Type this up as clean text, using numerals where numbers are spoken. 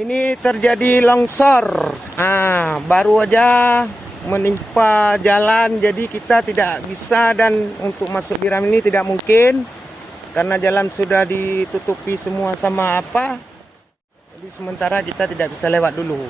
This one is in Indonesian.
Ini terjadi longsor. Baru aja menimpa jalan, jadi kita tidak bisa, dan untuk masuk Biram ini tidak mungkin karena jalan sudah ditutupi semua sama apa. Jadi sementara kita tidak bisa lewat dulu.